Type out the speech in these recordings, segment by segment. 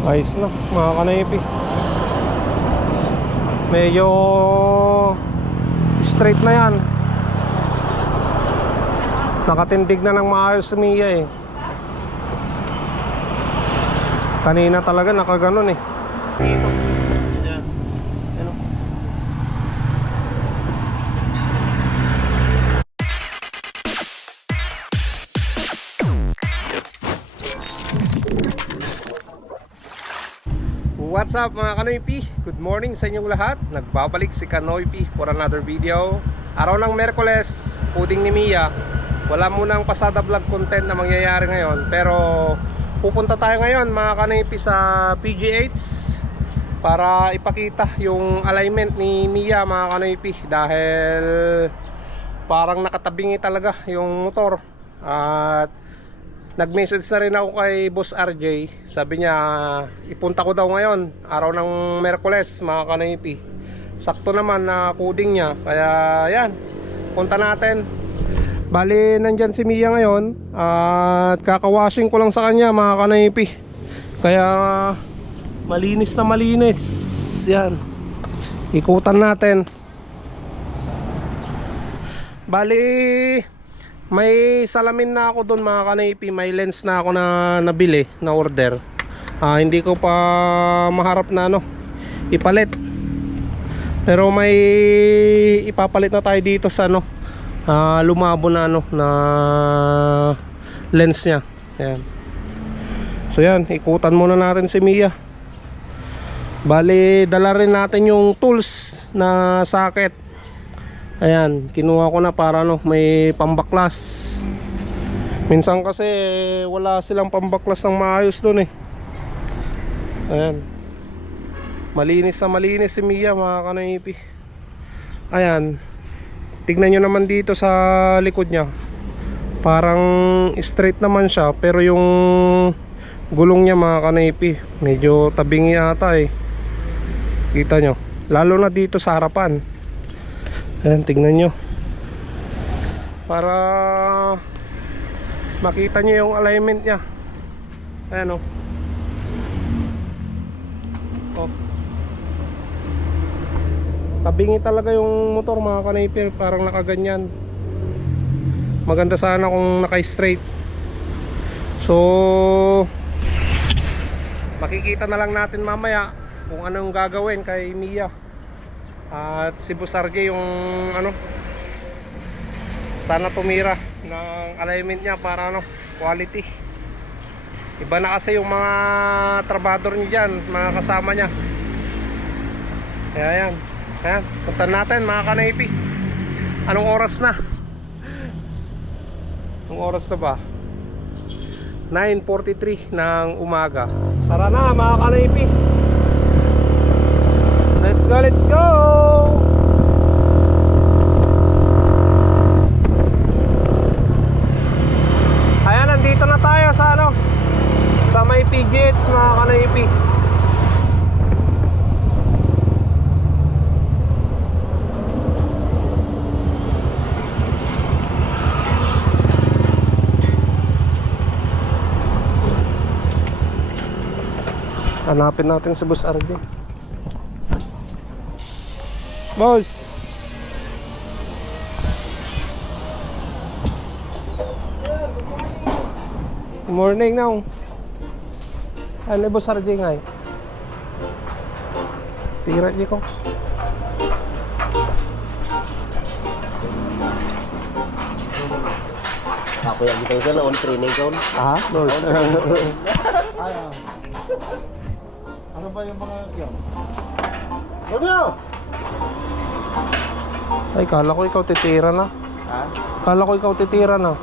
Ayos na, mga kanaypi. Medyo straight na yan. Nakatindig na ng maayos si Mia eh. Kanina talaga nakaganon eh. What's up mga Kanoypi? Good morning sa inyong lahat. Nagbabalik si Kanoypi for another video. Araw ng Merkules, puding ni Mia. Wala munang pasada vlog content na mangyayari ngayon Pero pupunta tayo ngayon mga Kanoypi sa PGH Para ipakita yung alignment ni Mia mga Kanoypi Dahil parang nakatabingi talaga yung motor. At Nag-message na rin ako kay Boss RJ. Sabi niya, ipunta ko daw ngayon, araw ng Merkules, mga kanipi. Sakto naman na coding niya. Kaya yan, punta natin. Bali, nandyan si Mia ngayon. At kakawashing ko lang sa kanya, mga kanipi. Kaya malinis na malinis. Yan. Ikutan natin. Bali, may salamin na ako doon mga kanaypi, may lens na ako na nabili, na order. Ah, hindi ko pa maharap na ano, ipalit. Pero may ipapalit na tayo dito sa ano, ah, lumabo na ano na lens niya. Ayan. So yan, ikutan muna natin si Mia. Bali, dala rin natin yung tools na socket Ayan, kinuha ko na para no, may pambaklas. Minsan kasi wala silang pambaklas ng maayos doon eh. Ayan. Malinis na malinis si Mia mga kanaipi. Ayan. Tignan nyo naman dito sa likod niya. Parang straight naman siya pero yung gulong niya mga kanaipi medyo tabingi ata eh. Kita nyo. Lalo na dito sa harapan. Ayan, tignan nyo. Para makita nyo yung alignment niya. Ayan o. Oh. Tabingi talaga yung motor mga kanayper. Parang nakaganyan. Maganda sana kung naka-straight. So, makikita na lang natin mamaya kung anong gagawin kay Mia. At si RJ yung ano sana tumira ng alignment niya para ano quality. Iba na kasi yung mga trabador niya dyan, mga kasama niya. Kaya yan. Kaya, punta natin mga kanaypi. Anong oras na? Anong oras na ba? 9.43 ng umaga. Tara na mga kanaypi. Let's go, let's go! Ayan, nandito na tayo sa ano Sa may PGH mga kanaypi Hanapin natin si Boss RJ Boss. Good morning now. Ano boss RJ nga eh? Tira di ko. Ako yang gitu kan on training kaun. Ah. Ano ba yung mga yun? Romeo! Ay, kala ko ikaw titira na. Ha? Kala ko ikaw titira na.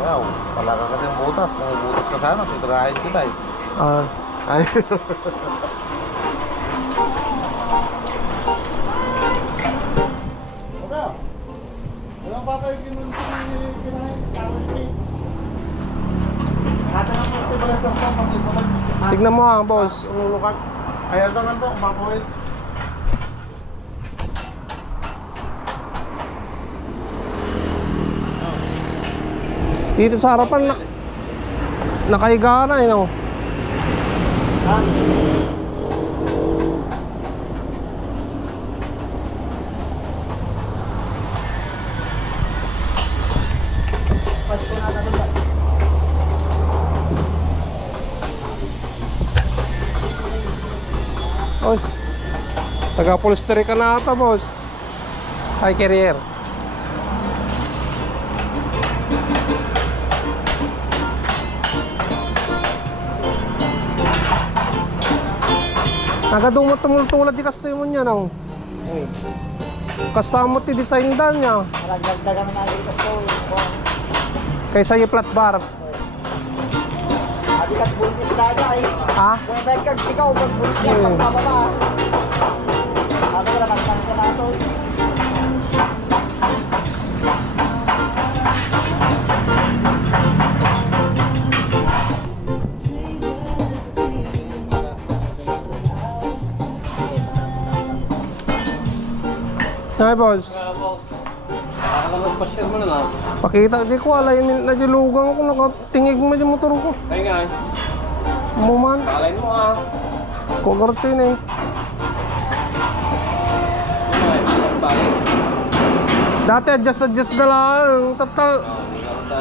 Wow, wala ka kasing butas. Kung may butas ka sana, titirahin kita eh. Ah, Ay. Romeo! Ilang bata yung kinunti kinahin? Tawag ni. Kata na mo, ito ba lang sa pag-ipulag? tignan mo ah, boss. Ululukat. Ayan ka nga to, mapuwit. Dito sa harapan na nakahiga na eh no. Ha? Oy. Taga upholstery ka na ata, boss. Hi, carrier. Nagadumot tumultulad di kastoy mo niya, no? Kasta mo ti design dan niya. Malagdagdagan na dito ko. Kaysa yung flat bar. Adi kat buntis dada ay. Ha? Kung dahil kag ikaw kag buntis yan Hmm. pagpababa. Ano na magtang sa nato. Hi, boss. pa-share mo na na. Pakita, di ko alay, nagilugang ko, nakatingig mo yung motor ko. Ay nga. Muman, Pakalain mo ah. kugartin eh. Eh. Bakit? Dati adjust-adjust na lang. Tata, Ah, hindi naman sa...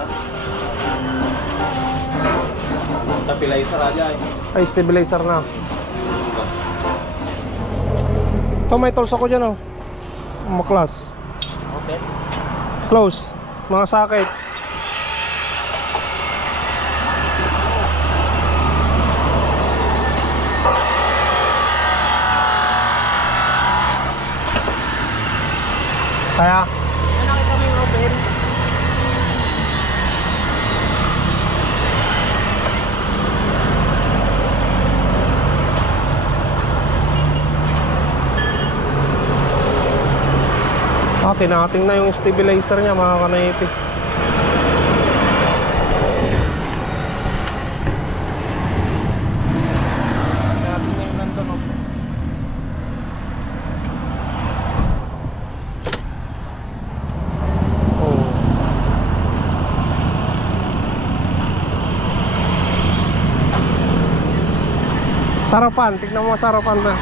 Tapilay sa radya eh. ay, stabilizer na. Ito, may tools ako dyan, oh. Maklas. Okay. Close. Mga socket. Kaya, Ano kita mo yung open? ah, tinating na yung stabilizer niya, mga oh. Oh. Sarapan, tignan mo sarapan na.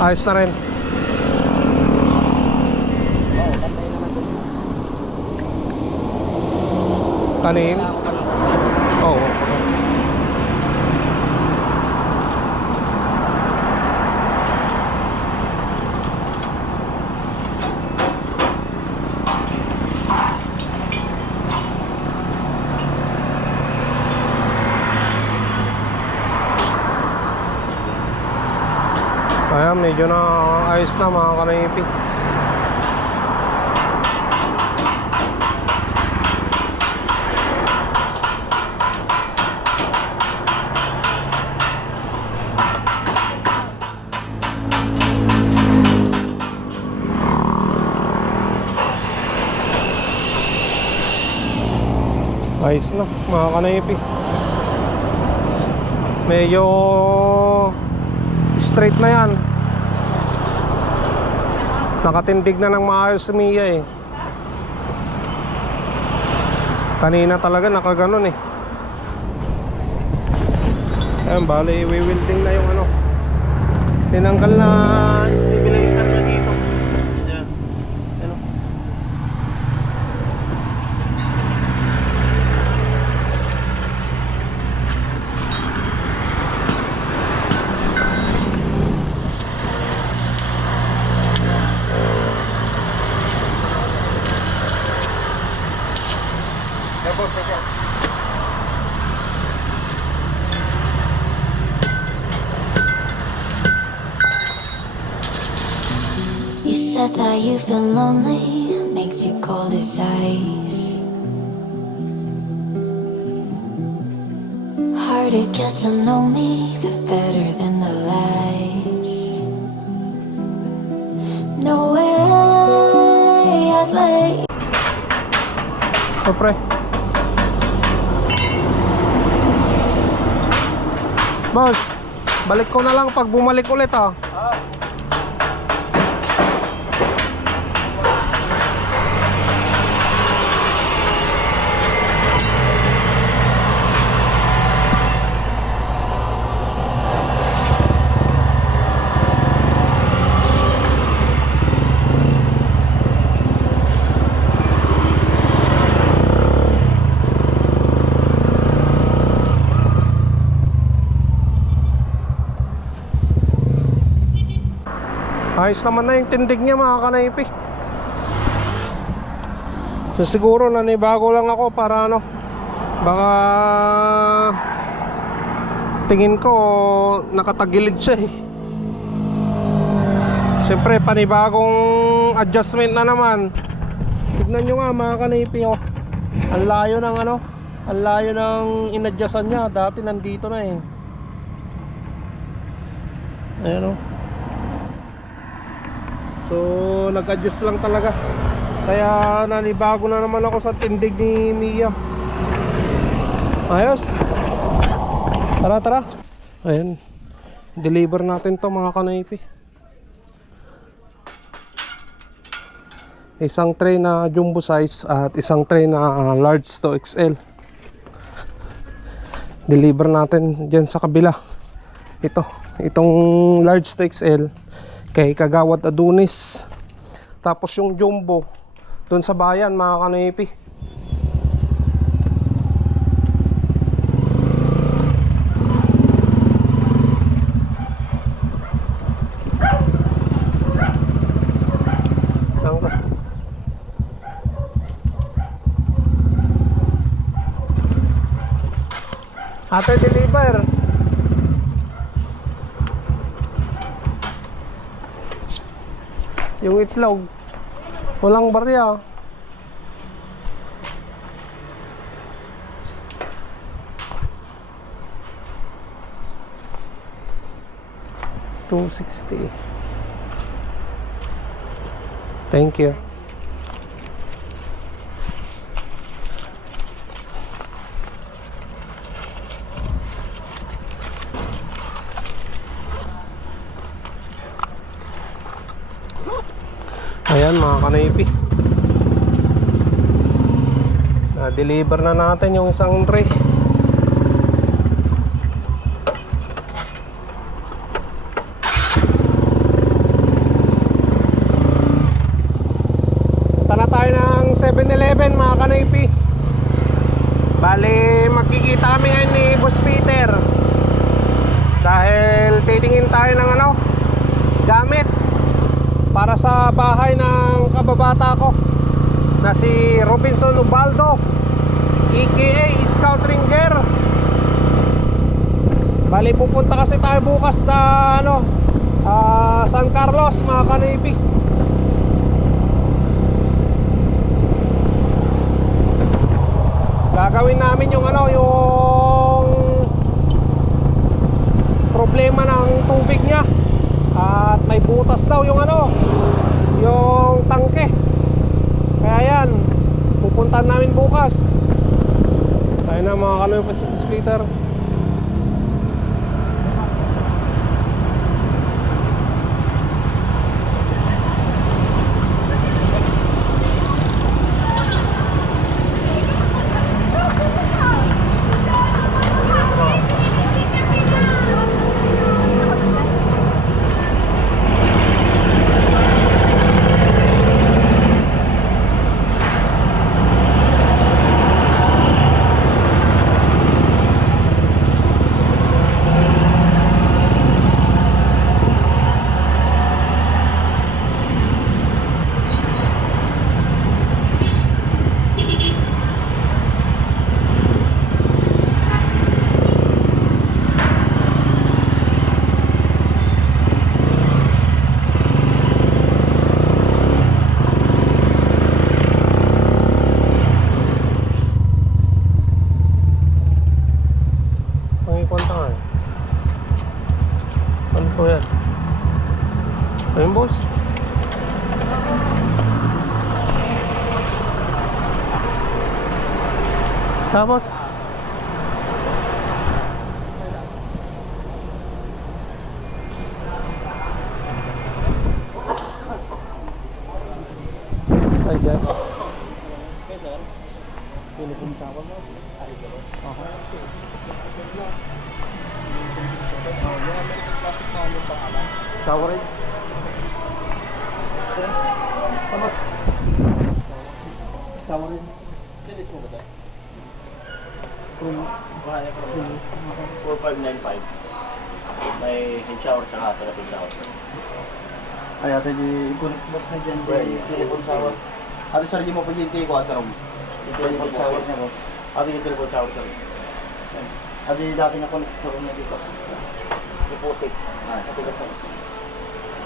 Ayos na rin. Oo, pantay naman dun. Ko lang. Oo. Oh. Ayan, medyo na ayos na mga kanaypi. Ayos na, mga kanaypi. Medyo straight na yan. Nakatindig na ng maayos si Mia eh. Kanina talaga nakaganon eh. Ayan, bali, wiwilding na yung ano. Tinanggal na stabilizer na dito. Ayan. Ayan o. Tapos, ito. You said that you've been lonely, makes you cold as ice. Hard to get to know me, but better than the lies. No way I'd So, pre. Boss, balik ko na lang pag bumalik ulit ah. Ayos naman na yung tindig niya mga kanaypi. So siguro nanibago lang ako para ano, baka tingin ko nakatagilid siya eh. Siyempre panibagong adjustment na naman. Tignan nyo nga mga kanaypi oh. Ang layo ng ano, ang layo ng inadjustan niya. Dati nandito na eh. Ayan oh. So, nag-adjust lang talaga. Kaya nanibago na naman ako sa tindig ni Mia. Ayos. Tara, tara. Ayan. Deliver natin to mga kanaypi. Isang tray na jumbo size at isang tray na large to XL. Deliver natin dyan sa kabila. Ito, itong large to XL kay Kagawad Adunis. Tapos yung jumbo doon sa bayan mga. Tangka. Ate deliver. Yung itlog. Walang barya. Two sixty. Thank you. Kanaypi. Na-deliver na natin yung isang tray. Na tayo ng 7-Eleven mga kanaypi. Bali, magkikita kami ngayon ni Boss Peter. Dahil titingin tayo ng ano, gamit para sa bahay ng kababata ko na si Robinson Ubaldo aka Scout Ringer. Bali pupunta kasi tayo bukas na ano ah, San Carlos mga kanipi. Gagawin namin yung ano yung problema ng tubig niya at may butas daw yung ano yung tangke. Kaya yan pupuntahan namin bukas. Tayo na mga kanoy pa splitter Pangikuan ta nga eh. Ano po yan? Ayun boss. Tapos Ay, dyan. Pinupunta ko boss. Ay, boss. Showerin. Tapos. Showerin. Stainless mo ba? Kung kaya ko bilis. 4595. May head shower tsaka talagang shower. Ay, ate, di i-connect boss na dyan. Di telephone shower. Ate sir, di mo pa yung ko at rom. Di telephone shower niya, boss. Ate yung telephone shower sir. Ate, dati na connect ko na dito. Deposit. Ah, ate ka sa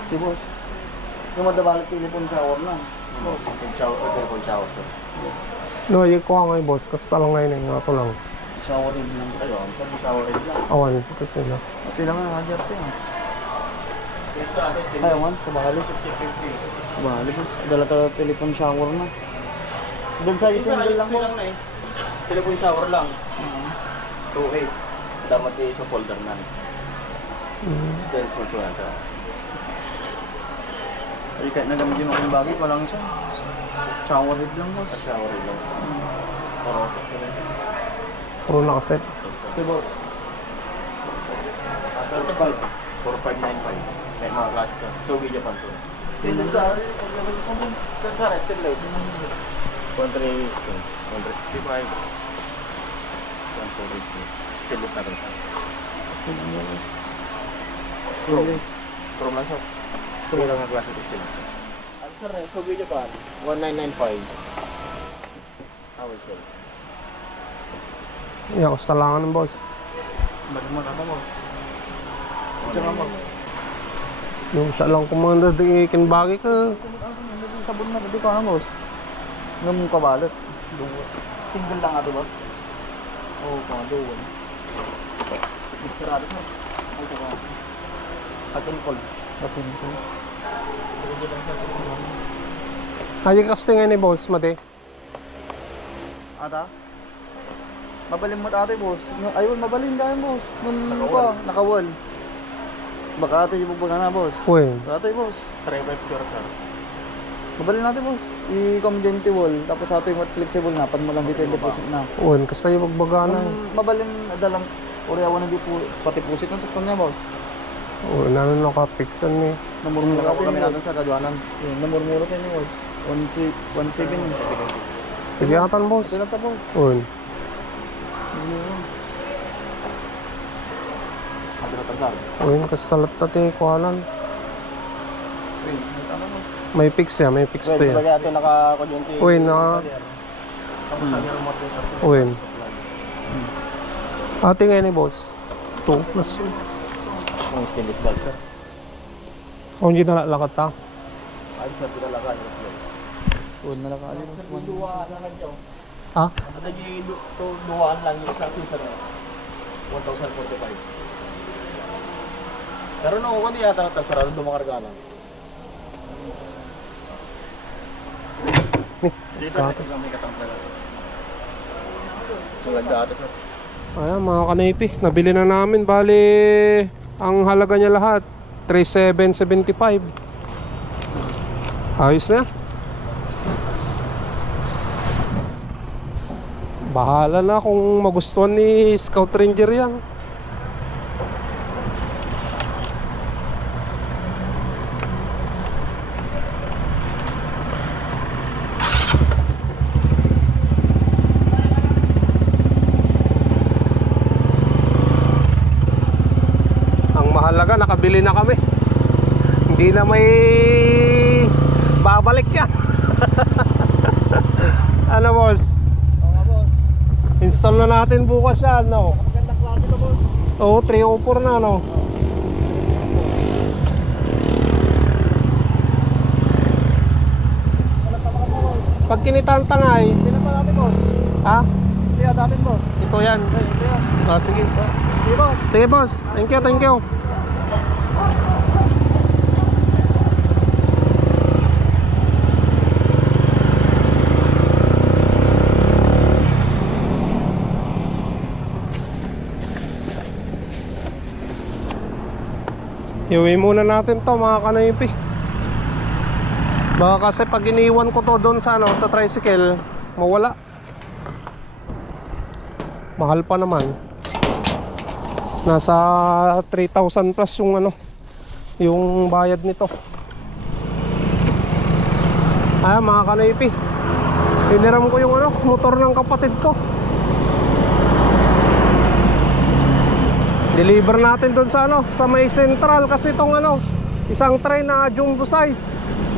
Si boss. Yung madabalag telephone shower na. Boss. Telephone shower telephone shower sir. No, yung kuha nga yung boss. Kasta lang ngayon eh. Nga to lang. Shower rin lang. Kayo, ang sabi shower rin lang. Awan. Kasi na. Ate lang nga, hajar to yan. Ate, Ay, man, kabali. Kabali, boss. Dala talaga telephone shower na. Doon sa single lang, na eh. Telephone shower lang. Mhm. 2A. Dapat kayo sa folder na. Mm. Stencil sunsunan sir. Ay, kahit nagamit yung aking bagay, walang siya. Shower head lang, boss. Shower rin lang. Porosok ko rin. Puro nakaset. Ito, boss. After 5. 4595. May mga klase sir. So, video pan sir. Stainless sa. Sir, sir, stainless. 160. 165. 140. Stainless natin sir. Stainless. Chrome lang sir. Chrome lang ang klase ng stainless. Ano sir, eh, so video pan. 1995. Hour Yan, kasta lang ng boss. Balik mo na mo. Mo. Yung siya lang kumanda di ikin bagay ka. Sabon na, hindi ko ano, boss. Nung kabalot. Duwa. Single lang ato, boss. Oo, oh, mga duwa. Sarado ko. Ay, sa call. Atin call. Ay, kasta nga ni boss, mate. Ata? Mabalin mo ate, boss. Nung- Ayun, mabalin ka boss. Nung pa, nakawal. Baka ate yung bubaga na, boss. Uy, Ate, boss. Try by pure sir. Mabalin natin, boss. I-com dente wall. Tapos ate yung flexible na. Pan mo lang dito yung deposit na. uy, kasta yung magbaga na. Kung mabalin, dalang Uriyawan na di po, pati pusit ng sakto niya, boss. Uy, nanon nakapixan ni. Namurmuro Nakapo kami natin, sa kadwanan. Yun, namurmuro kayo ni boss. 1.7. Sige atan boss. Ito na ta, boss. Uy, Yun. Sabi na tandaan. Uy, kasta latati kuhanan. May tama, boss. May fix ya, may fix to Well, ya. sabagay ato naka-kudyente. Uy, na- Tapos sabi ng remote control. Uy. Ate nga ni boss. 2 plus. Kung stainless bulb sir. Kung hindi nalalakat ta. Ay, sa pinalakan. Huwag na lang kali, Ha? Duwaan lang yung isang season na 1,045. Pero nung ako di yata natasarado dumakarga lang. Ni. Kato. ito lang may katanggalan. Maganda ata sir. Ayan mga kanipi, nabili na namin. Bali, ang halaga niya lahat, 3,775. Ayos na. Bahala na kung magustuhan ni Scout Ranger yan. Ang mahalaga, nakabili na kami. Hindi na may babalik yan. ano boss? Install na natin bukas yan, no? Magandang klase to, boss. Oo, 304 na, no? Pag kinitaan tangay, Hindi na pa natin, boss. ha? Hindi na natin, boss. Ito yan. Ito yan. Ah, sige. Sige boss, thank you, thank you. Iuwi muna natin to mga kanaypi. Baka kasi pag iniwan ko to doon sa ano, sa tricycle, mawala. Mahal pa naman. Nasa 3,000 plus yung ano, yung bayad nito. Ah, mga kanaypi. Hiniram ko yung ano, motor ng kapatid ko. Deliver natin doon sa ano, sa may central kasi itong ano, Isang tray na jumbo size.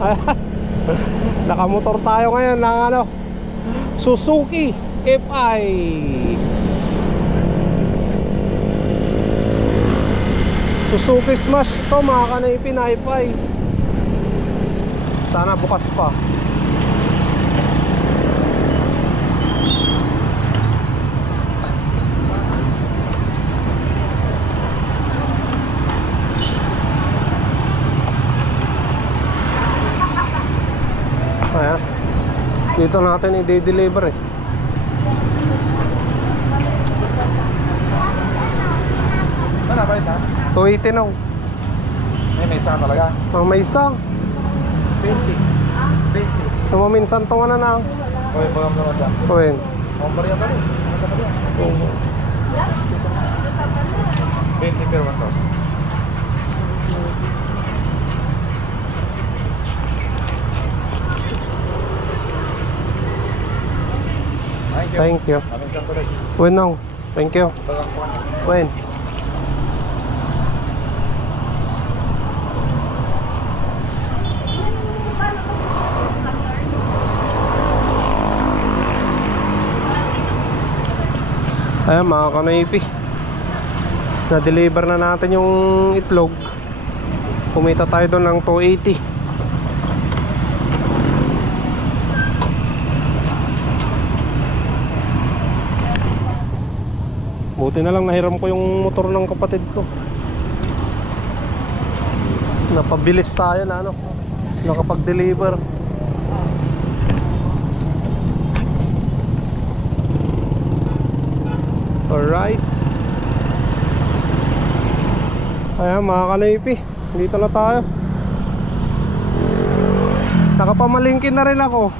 Nakamotor tayo ngayon ng ano, Suzuki FI. Suzuki Smash ito mga kanaypi na FI. Sana bukas pa. Ayan. Dito natin i-deliver eh. Ano ba ito? 280 na. May may isa talaga. Oh, may isa. 20. 20. Tumaminsan to na na. Okay, pagam naman dyan. Kuwin. Ang bariya pa rin. Ano ka bariya? 20 per 1,000. Thank you. Thank you. Aming santo rin. Kuwin nong. Thank you. Kuwin. Ayan mga kanoipi Na-deliver na natin yung itlog Kumita tayo doon ng 280 Buti na lang nahiram ko yung motor ng kapatid ko. Napabilis tayo na ano Nakapag-deliver. Alright. Ayan mga kanaypi Dito na tayo. Nakapamalingkin na rin ako.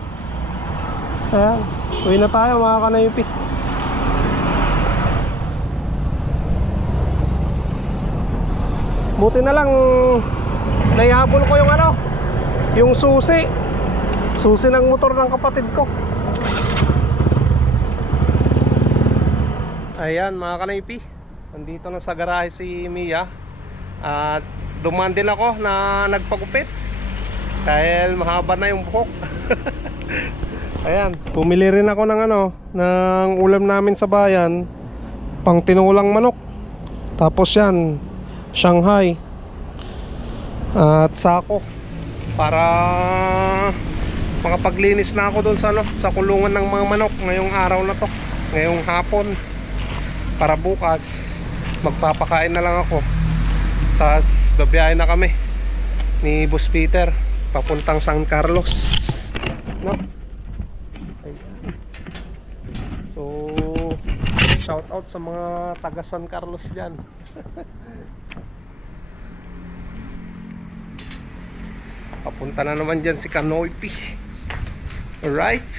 Ayan Uwi na tayo mga kanaypi Buti na lang Naihabol ko yung ano Yung susi. Susi ng motor ng kapatid ko. Ayan mga kanaypi. Nandito na sa garahe si Mia. At dumaan din ako na nagpagupit. Dahil mahaba na yung buhok. Ayan Pumili rin ako ng ano Ng ulam namin sa bayan. Pang tinulang manok. Tapos yan Shanghai. At sako. Para Makapaglinis na ako doon sa ano Sa kulungan ng mga manok Ngayong araw na to. Ngayong hapon. Para bukas magpapakain na lang ako. Tapos babiyahin na kami ni Boss Peter papuntang San Carlos. No? So shout out sa mga taga San Carlos dyan papunta na naman dyan si Kanoypi alright